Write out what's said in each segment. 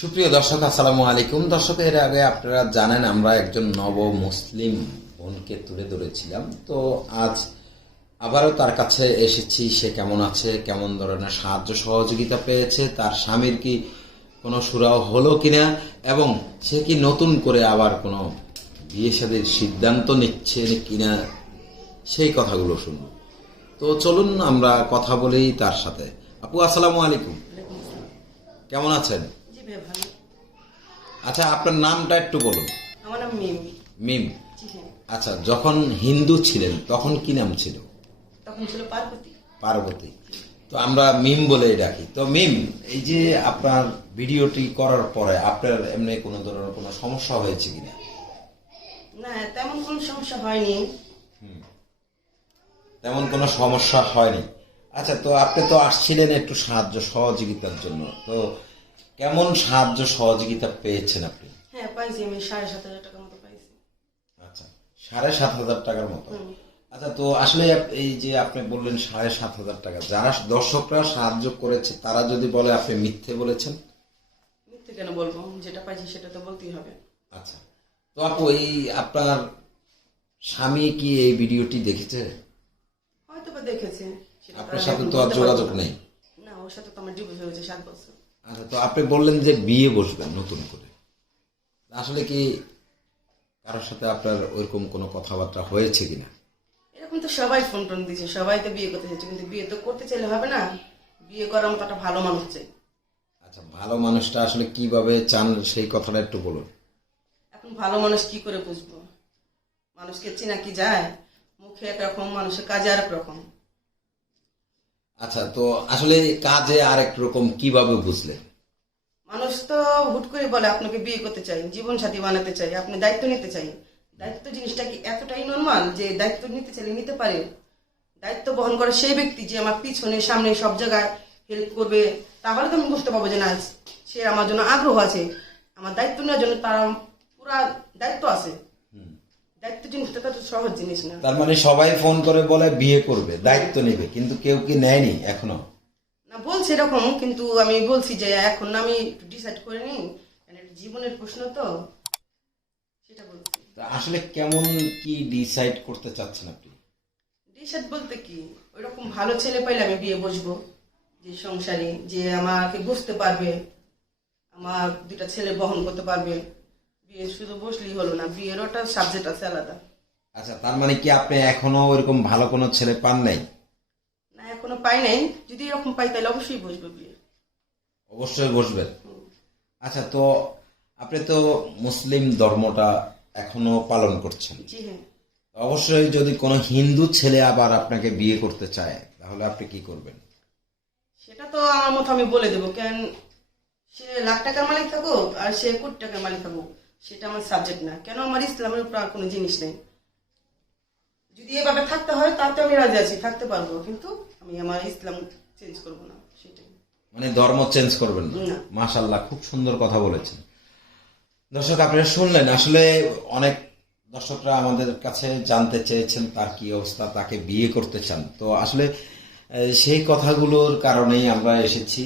সুপ্রিয় দর্শক আসসালামু আলাইকুম। দর্শক এর আগে আপনারা জানেন আমরা একজন নব মুসলিম বোনকে তুলে ধরেছিলাম। তো আজ আবারও তার কাছে এসেছি। সে কেমন আছে কেমন ধরনের সাহায্য সহযোগিতা পেয়েছে তার স্বামীর কি কোনো সুরাও হলো কিনা এবং সে কি নতুন করে আবার কোনো বিয়ে শাদীর সিদ্ধান্ত নিচ্ছে কিনা সেই কথাগুলো শুনব। তো চলুন আমরা কথা বলি তার সাথে। আপু আসসালামু আলাইকুম। কেমন আছেন? ভালো। আচ্ছা আপনার নামটা একটু বলুন। আমার নাম মিম। মিম? হ্যাঁ। আচ্ছা যখন হিন্দু ছিলেন তখন কি নাম ছিল? তখন ছিল পার্বতী। পার্বতী। তো আমরা মিম বলে ডাকি। তো মিম এই যে আপনার ভিডিওটি করার পরে আপনার এমনি কোনো ধরনের কোনো সমস্যা হয়েছে কিনা? না তেমন কোনো সমস্যা হয়নি। তেমন কোনো সমস্যা হয়নি। আচ্ছা তো আপনি তো আসছিলেন একটু সাহায্য সহযোগিতার জন্য। তো কেমন সাহায্য সহযোগিতা পেয়েছেন আপনি? হ্যাঁ পাইছি আমি সাড়ে সাত হাজার টাকার মতো পাইছি। আচ্ছা সাড়ে সাত হাজার টাকার মতো? আচ্ছা তো আসলে এই যে আপনি বললেন সাড়ে সাত হাজার টাকা যারা দর্শকরা সাহায্য করেছে তারা যদি বলে আপনি মিথ্যে বলেছেন? মিথ্যে কেন বলব? যেটা পাইছি সেটা তো বলতেই হবে। আচ্ছা তো আপু এই আপনার স্বামী কি এই ভিডিওটি দেখেছে? হয়তো বা দেখেছে আপনার সাথে তো আর যোগাযোগ নেই। না ওর সাথে তো আমার ডিভোর্স হয়েছে সাত বছর। আচ্ছা তো আপনি বললেন যে বিয়ে বসবেন নতুন করে। আসলে কি কারোর সাথে আপনার ওইরকম কোনো কথাবার্তা হয়েছে কিনা? এরকম তো সবাই ফোন টোন দিয়েছে সবাই তো বিয়ে করতে চাইছে কিন্তু বিয়ে তো করতে চাইলে হবে না। বিয়ে করার মতো একটা ভালো মানুষ চাই। আচ্ছা ভালো মানুষটা আসলে কীভাবে চান সেই কথাটা একটু বলুন। এখন ভালো মানুষ কি করে বুঝব? মানুষকে চিনা কি যায়? মুখে একরকম মানুষের কাজে আরেক রকম। আচ্ছা তো আসলে কাজে আরেক রকম কীভাবে বুঝলেন? মানুষ তো হুট করে বলে, আপনাকে বিয়ে করতে চাই জীবন সাথী বানাতে চাই, আপনি দায়িত্ব নিতে চাই। দায়িত্ব জিনিসটা কি এতটাই নর্মাল যে দায়িত্ব নিতে চাইলে নিতে পারে? দায়িত্ব বহন করে সেই ব্যক্তি যে আমার পিছনে, সামনে সব জায়গায় হেল্প করবে, তাহলে তো আমি বুঝতে পারব যে না, সে আমার জন্য আগ্রহ আছে। আমার দায়িত্ব নেওয়ার জন্য তার পুরা দায়িত্ব আছে। দায়িত্ব জিনিসটা তো সহজ জিনিস না। তার মানে সবাই ফোন করে বলে বিয়ে করবে দায়িত্ব নেবে কিন্তু কেউ কি নেয়নি এখনও? না বলছে এরকম কিন্তু আমি বলছি যে এখন আমি ডিসাইড করে নিই। কারণ জীবনের প্রশ্ন তো সেটা বলছি। আসলে কেমন কি ডিসাইড করতে চাচ্ছেন আপনি? ডিসাইড বলতে কি ওইরকম ভালো ছেলে পাইলে আমি বিয়ে বসবো যে সংসারে যে আমাকে বুঝতে পারবে আমার দুটা ছেলে বহন করতে পারবে। বিয়ে শুধু বসলেই হলো না বিয়ের ওটা সাবজেক্ট আছে আলাদা। আচ্ছা তার মানে কি আপনি এখনও ওইরকম ভালো কোনো ছেলে পান নাই? না এখনও পাই নাই। যদি এরকম পাই তাহলে অবশ্যই বসবো বিয়ে। অবশ্যই বসবেন আচ্ছা তো আপনি তো মুসলিম ধর্মটা এখনও পালন করছেন। জি হ্যাঁ। অবশ্যই যদি কোনো হিন্দু ছেলে আবার আপনাকে বিয়ে করতে চায় তাহলে আপনি কি করবেন? সেটা তো আমার মতো আমি বলে দেবো কেন সে লাখ টাকার মালিক থাকুক আর সে কোটি টাকার মালিক থাকুক। সেটা আমার সাবজেক্ট না। কেন? আমার ইসলামের উপর আর কোনো জিনিস নেই। যদি এভাবে থাকতে হয় তাতে আমি রাজি আছি থাকতে পারব। কিন্তু আমি আমার ইসলাম চেঞ্জ করব না সেটাই। মানে ধর্ম চেঞ্জ করবেন না। মাশাল্লাহ খুব সুন্দর কথা বলেছেন। দর্শক আপনারা শুনলেন আসলে অনেক দর্শকরা আমাদের কাছে জানতে চেয়েছেন তার কি অবস্থা তাকে বিয়ে করতে চান। তো আসলে সেই কথাগুলোর কারণেই আমরা এসেছি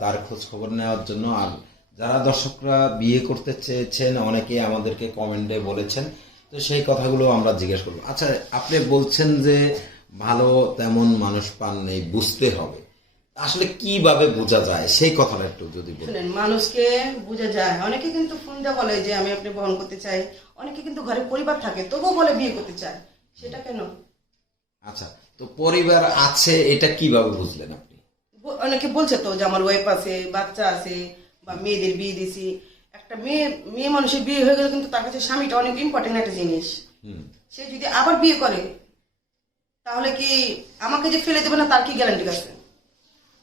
তার খোঁজ খবর নেওয়ার জন্য। আর যারা দর্শকরা বিয়ে করতে চেয়েছেন অনেকে আমাদেরকে কমেন্টে বলেছেন তো সেই কথাগুলো আমরা জিজ্ঞেস করব। আচ্ছা আপনি বলছেন যে ভালো তেমন মানুষ পান নেই বুঝতে হবে। আসলে কীভাবে বোঝা যায়? সেই কথাটা একটু যদি বলেন। শুনেন মানুষকে বোঝা যায়। অনেকে কিন্তু ফোন দিয়ে বলে যে আমি আপনি বহন করতে চাই। অনেকে কিন্তু ঘরে পরিবার থাকে তবুও বলে বিয়ে করতে চায়। সেটা কেন? আচ্ছা তো পরিবার আছে এটা কীভাবে বুঝলেন আপনি? অনেকে বলছে তো যে আমার ওয়াইফ আছে বাচ্চা আছে। বা মেয়েদের বিয়ে দিছি একটা মেয়ে মেয়ে মানুষের বিয়ে হয়ে গেলে কিন্তু তার কাছে স্বামীটা অনেক ইম্পর্টেন্ট একটা জিনিস। সে যদি আবার বিয়ে করে তাহলে কি আমাকে যে ফেলে দেবে না তার কি গ্যারান্টি আছে?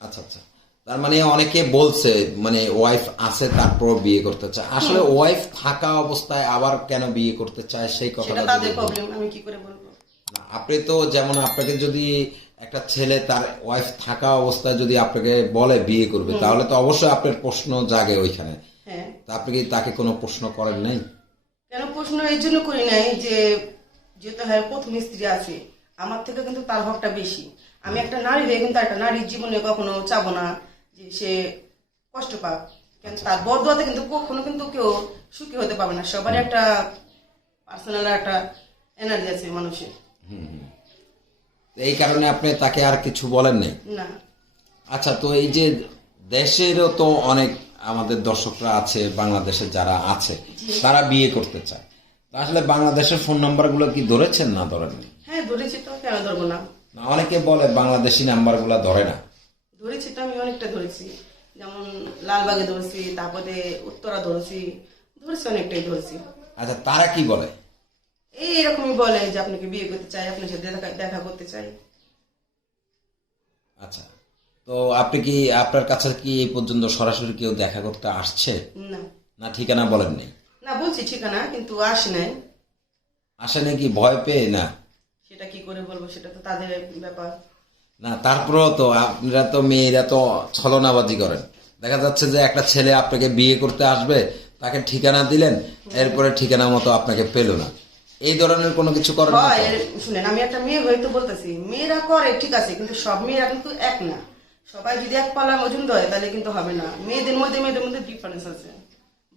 আচ্ছা আচ্ছা। তার মানে অনেকে বলছে মানে ওয়াইফ আছে তারপর বিয়ে করতে চায়। আসলে ওয়াইফ থাকা অবস্থায় আবার কেন বিয়ে করতে চায় সেই কথাটা তাদের প্রবলেম আমি কি করে বলব? আপনি তো যেমন আপনাকে যদি একটা ছেলে তার ওয়াইফ থাকা অবস্থায় যদি আপনাকে বলে বিয়ে করবে তাহলে তো অবশ্যই আপনার প্রশ্ন জাগে ওইখানে। হ্যাঁ। তা আপনি কি তাকে কোনো প্রশ্ন করেন নাই? কেন প্রশ্ন এই জন্য করি নাই যে যেহেতু হ্যাঁ প্রথম স্ত্রী আছে আমার থেকে কিন্তু তার হকটা বেশি। আমি একটা নারী হয়ে কিন্তু একটা নারীর জীবনে কখনো চাবো না যে সে কষ্ট পাক। কেন তার বরদোয়াতে কিন্তু কখনো কিন্তু কেউ সুখী হতে পারবে না। সবারই একটা পার্সোনাল একটা এনার্জি আছে মানুষের। এই কারণে আপনি তাকে আর কিছু বলেন নাই? না। আচ্ছা তো এই যে দেশেরও তো অনেক আমাদের দর্শকরা আছে বাংলাদেশে যারা আছে তারা বিয়ে করতে চায়। আসলে বাংলাদেশের ফোন নাম্বারগুলো কি ধরেছেন না ধরেননি? হ্যাঁ ধরেছি তো কেন ধরবো না? না অনেকে বলে বাংলাদেশি নাম্বারগুলো ধরে না। ধরেছি তো আমি অনেকটা ধরেছি। যেমন লালবাগে ধরেছি তারপরে উত্তরা ধরেছি ধরেছি অনেকটাই ধরেছি। আচ্ছা তারা কি বলে? এই এরকমই বলে যে আপনাকে বিয়ে করতে চাই আপনার সাথে দেখা দেখা করতে চাই। আচ্ছা তো আপনি কি আপনার কাছে কি এই পর্যন্ত সরাসরি কেউ দেখা করতে আসছে? না। না ঠিকানা বলেন নেই? না বলছি ঠিকানা কিন্তু আসে নাই। আসে নাকি ভয় পেয়ে? না। সেটা কি করে বলব সেটা তো তাদের ব্যাপার। না তারপরেও তো আপনারা তো মেয়েরা তো ছলনাবাজি করেন। দেখা যাচ্ছে যে একটা ছেলে আপনাকে বিয়ে করতে আসবে তাকে ঠিকানা দিলেন এরপরে ঠিকানা মতো আপনাকে পেল না। এই ধরনের কোনো কিছু করেন না হয় শুনেন আমি একটা মেয়ে হয়তো বলতেছি মেয়েরা করে ঠিক আছে কিন্তু সব মেয়েরা কিন্তু এক না। সবাই যদি এক পালা মজুম দেয় তাহলে কিন্তু হবে না। মেয়েদের মধ্যে মেয়েদের মধ্যে ডিফারেন্স আছে।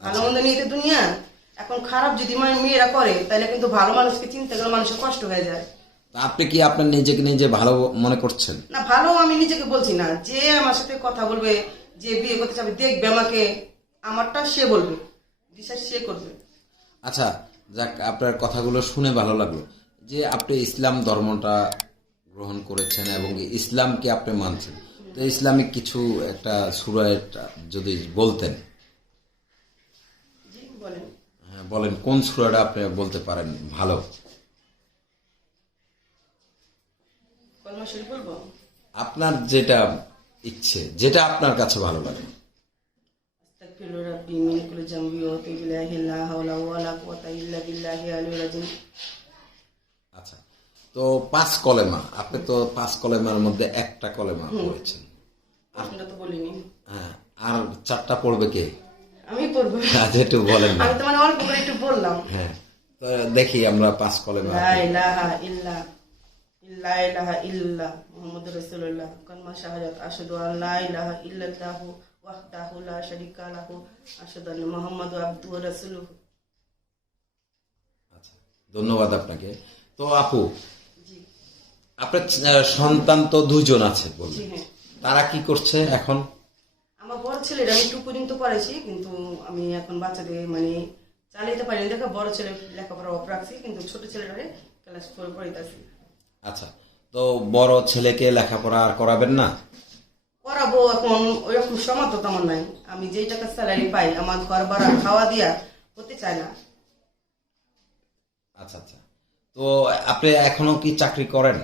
ভালো মন্দ নিয়ে দুনিয়া এখন খারাপ যদি মেয়েরা করে তাহলে কিন্তু ভালো মানুষকে চিনতে গেলে মানুষের কষ্ট হয়ে যায়। আপনি কি আপনার নিজেকে নিজে ভালো মনে করছেন? না ভালো আমি নিজেকে বলছি না যে আমার সাথে কথা বলবে যে বিয়ে করতে চাবে দেখবে আমাকে আমারটা সে বলবে বিশ্বাস সে করবে। আচ্ছা যাক আপনার কথাগুলো শুনে ভালো লাগল। যে আপনি ইসলাম ধর্মটা গ্রহণ করেছেন এবং ইসলামকে আপনি মানছেন। তো ইসলামিক কিছু একটা সুরায় যদি বলতেন। বলেন। হ্যাঁ, বলেন কোন সুরাটা আপনি বলতে পারেন ভালো? আপনার যেটা ইচ্ছে যেটা আপনার কাছে ভালো লাগে। أستغفر ربي من كل ذنب وأتوب إليه لا حول ولا قوة إلا بالله العلي العظيم আচ্ছা, তো পাঁচ কলেমা আপনি তো পাঁচ কলেমার মধ্যে একটা কলেমা পড়েছেন। হ্যাঁ আর চারটা পড়বে কে? আমি পড়ব। একটু বলেন আমি তো মানে অল্প করে একটু বললাম। হ্যাঁ দেখি আমরা পাঁচ কলেমা লা ইলাহা ইল্লা লা ইলাহা ইল্লা মুহাম্মাদুর রাসূলুল্লাহ। কালমা শাহাদাত আশহাদু আল্লা ইলাহা ইল্লাল্লাহু শারীকা লাহু আশহাদু আন্না মুহাম্মাদু আবদুহু ওয়া রাসূলুহু। আচ্ছা ধন্যবাদ আপনাকে। তো আপু আপনার সন্তান তো দুজন আছে হ্যাঁ। তারা কি করছে এখন? আমার বড় ছেলের আমি টু পর্যন্ত পড়াইছি কিন্তু আমি এখন বাচ্চাদের মানে চালাইতে পারি দেখো বড় ছেলে লেখাপড়া অফ রাখছি কিন্তু ছোট ছেলেটারে ক্লাস ফোর পড়াইতেছি। আচ্ছা তো বড় ছেলেকে লেখাপড়া আর করাবেন না? করাবো এখন ওইরকম সমর্থ তো আমার নাই। আমি যেই টাকা স্যালারি পাই আমার ঘর ভাড়া খাওয়া দিয়া হতে চায় না। আচ্ছা আচ্ছা। তো আপনি এখনও কি চাকরি করেন?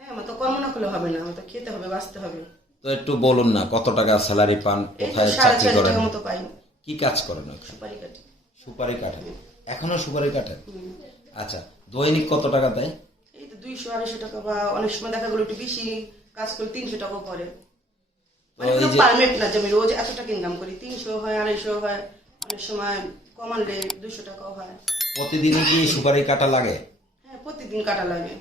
হ্যাঁ আমার তো কর্ম না করলে হবে না আমার তো খেতে হবে বাঁচতে হবে। তো একটু বলুন না কত টাকা স্যালারি পান কোথায় চাকরি করেন? টাকা মতো পাই। কি কাজ করেন সুপারি কাটি সুপারি কাটেন এখনও সুপারি হুম। আচ্ছা দৈনিক কত টাকা দেয়? এই তো দুইশো আড়াইশো টাকা বা অনেক সময় দেখা গেলো একটু বেশি কাজ করে তিনশো টাকাও পরে মানে কোনো যে- না যে আমি রোজ এত টাকা ইনকাম করি তিনশো হয় আড়াইশো হয় অনেক সময় কম আনলে দুইশো টাকাও হয়। প্রতিদিনই কি সুপারি কাটা লাগে? হ্যাঁ প্রতিদিন কাটা লাগে।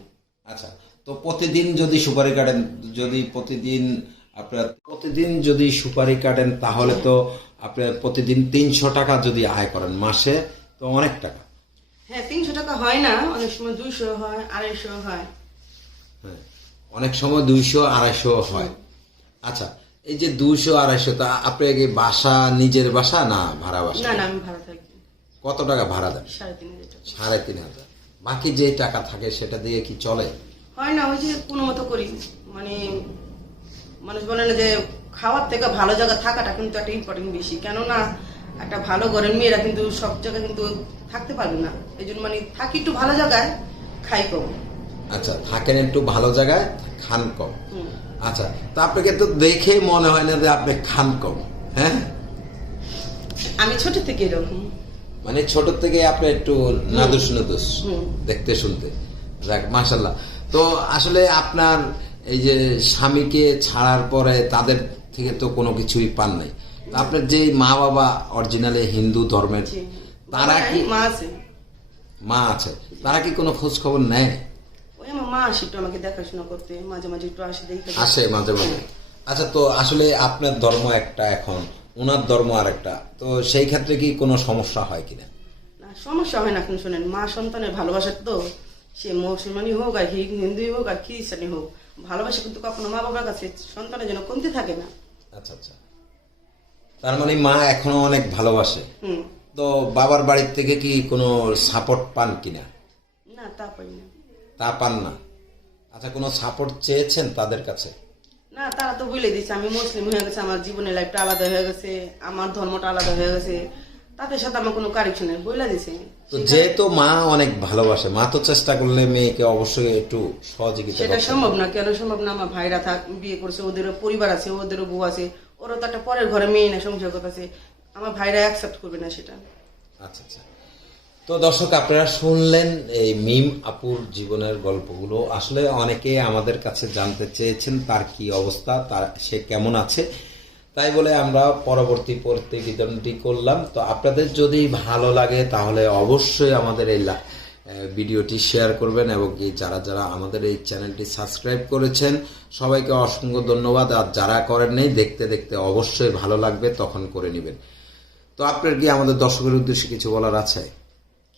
আচ্ছা তো প্রতিদিন যদি সুপারি কাটেন যদি প্রতিদিন আপনার প্রতিদিন যদি সুপারি কাটেন তাহলে তো আপনার প্রতিদিন তিনশো টাকা যদি আয় করেন মাসে তো অনেক টাকা। হ্যাঁ তিনশো টাকা হয় না অনেক সময় দুইশো হয় আড়াইশো হয়। হ্যাঁ অনেক সময় দুইশো আড়াইশো হয়। আচ্ছা এই যে দুইশো আড়াইশো তা আপনার কি বাসা নিজের বাসা না ভাড়া বাসা? না না আমি ভাড়া থাকি। কত টাকা ভাড়া দেন? সাড়ে তিন হাজার টাকা। সাড়ে তিন হাজার। বাকি যে টাকা থাকে সেটা দিয়ে কি চলে? হয় না ওই যে কোনো মতো করি। মানে মানুষ বলে না যে খাওয়ার থেকে ভালো জায়গা থাকাটা কিন্তু একটা ইম্পর্টেন্ট বেশি। কেননা একটা ভালো ঘরের মেয়েরা কিন্তু সব জায়গায় কিন্তু থাকতে পারবে না। এই জন্য মানে থাকি একটু ভালো জায়গায় খাই কম। আচ্ছা থাকেন একটু ভালো জায়গায় খান কম। হুম। আচ্ছা তা আপনাকে তো দেখেই মনে হয় না যে আপনি খান কম হ্যাঁ? আমি ছোট থেকে এরকম। মানে ছোট থেকে আপনি একটু নাদুস নাদুস দেখতে শুনতে। যাক মাশাল্লাহ তো আসলে আপনার এই যে স্বামীকে ছাড়ার পরে তাদের থেকে তো কোনো কিছুই পান নাই। আপনার যে মা বাবা অরিজিনালি হিন্দু ধর্মের তারা কি মা আছে। মা আছে। তারা কি কোনো খোঁজ খবর নেয়? মা আসে একটু আমাকে দেখাশোনা করতে মাঝে মাঝে একটু আসে দেখতে আসে মাঝে মাঝে। আচ্ছা তো আসলে আপনার ধর্ম একটা এখন ওনার ধর্ম আরেকটা তো সেই ক্ষেত্রে কি কোনো সমস্যা হয় কিনা? না সমস্যা হয় না এখন শোনেন মা সন্তানের ভালোবাসা তো সে মুসলমানই হোক আর হিন্দুই হোক আর খ্রিস্টানই হোক ভালোবাসা কিন্তু কখনো মা বাবার কাছে সন্তানের জন্য কমতি থাকে না। আচ্ছা আচ্ছা। তার মানে মা এখনও অনেক ভালোবাসে। হুম। তো বাবার বাড়ির থেকে কি কোনো সাপোর্ট পান কিনা? না তা পাই না। তা পান না। আচ্ছা কোনো সাপোর্ট চেয়েছেন তাদের কাছে? না তারা তো বলে দিচ্ছে আমি মুসলিম হয়ে গেছে আমার জীবনের লাইফটা আলাদা হয়ে গেছে আমার ধর্মটা আলাদা হয়ে গেছে তাদের সাথে আমার কোনো কানেকশন নেই বলে দিছে। তো যেহেতু মা অনেক ভালোবাসে মা তো চেষ্টা করলে মেয়েকে অবশ্যই একটু সহযোগিতা সেটা সম্ভব না কেন সম্ভব না? আমার ভাইরা থাক বিয়ে করছে ওদেরও পরিবার আছে ওদেরও বউ আছে ওরা তো একটা পরের ঘরে মেয়ে না সংসার আছে আমার ভাইরা অ্যাকসেপ্ট করবে না সেটা। আচ্ছা আচ্ছা। তো দর্শক, আপনারা শুনলেন এই মিম আপুর জীবনের গল্পগুলো। আসলে অনেকে আমাদের কাছে জানতে চেয়েছেন তার কি অবস্থা, তার, সে কেমন আছে। তাই বলে আমরা পরবর্তী প্রতিবেদনটি করলাম। তো আপনাদের যদি ভালো লাগে, তাহলে অবশ্যই আমাদের এই ভিডিওটি শেয়ার করবেন এবং যারা যারা আমাদের এই চ্যানেলটি সাবস্ক্রাইব করেছেন, সবাইকে অসংখ্য ধন্যবাদ। আর যারা করেন নেই, দেখতে দেখতে অবশ্যই ভালো লাগবে, তখন করে নেবেন। তো আপনার কি আমাদের দর্শকের উদ্দেশ্যে কিছু বলার আছে?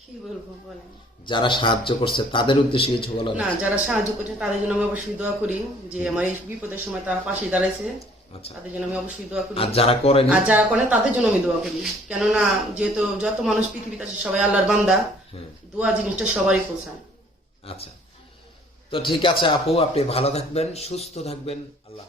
কি বলব বলেন? যারা সাহায্য করছে তাদের উদ্দেশ্যে কিছু বলার না যারা সাহায্য করছে তাদের জন্য আমি অবশ্যই দোয়া করি যে আমার এই বিপদের সময় তারা পাশে দাঁড়াইছে। আচ্ছা। তাদের জন্য আমি অবশ্যই দোয়া করি। আর যারা করেনি? আর যারা করে তাদের জন্য আমি দোয়া করি। কেননা যেহেতু যত মানুষ পৃথিবীতে আছে সবাই আল্লাহর বান্দা। দোয়া জিনিসটা সবারই পৌঁছায় আচ্ছা। তো ঠিক আছে আপু আপনি ভালো থাকবেন সুস্থ থাকবেন। আল্লাহ।